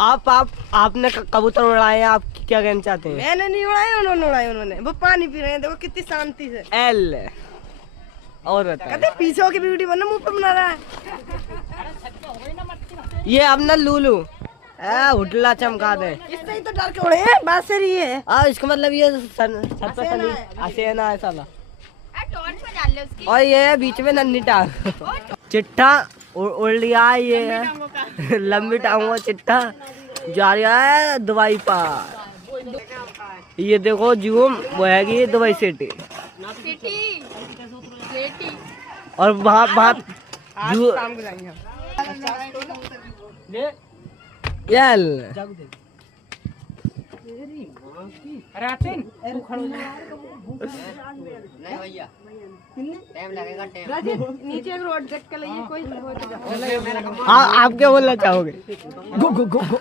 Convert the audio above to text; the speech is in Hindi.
आपने कबूतर उड़ाए हैं, आप क्या कहना चाहते हैं? मैंने नहीं उड़ाए, उन्होंने उड़ाए। उन्होंने वो पानी पी रहे हैं, देखो कितनी शांति से। एल और बताए कहते पीछे की ब्यूटी बनना, मुंह पे बना रहा है। ये अपना लूलू हुटला चमका दे। इससे ही तो डर के उड़े हैं, बात सही है। इसका मतलब ये आसेना है साला। और ये बीच में नन्ही टांग चिट्ठा उड़ लिया है, ये है लंबी टांगों चिट्ठा जा रहा है दुबई पार। ये देखो जूम वो है दुबई सिटी और वहाँ यल नीचे एक रोड देख के लिए कोई आप क्या बोलना चाहोगे? गो गो गो गो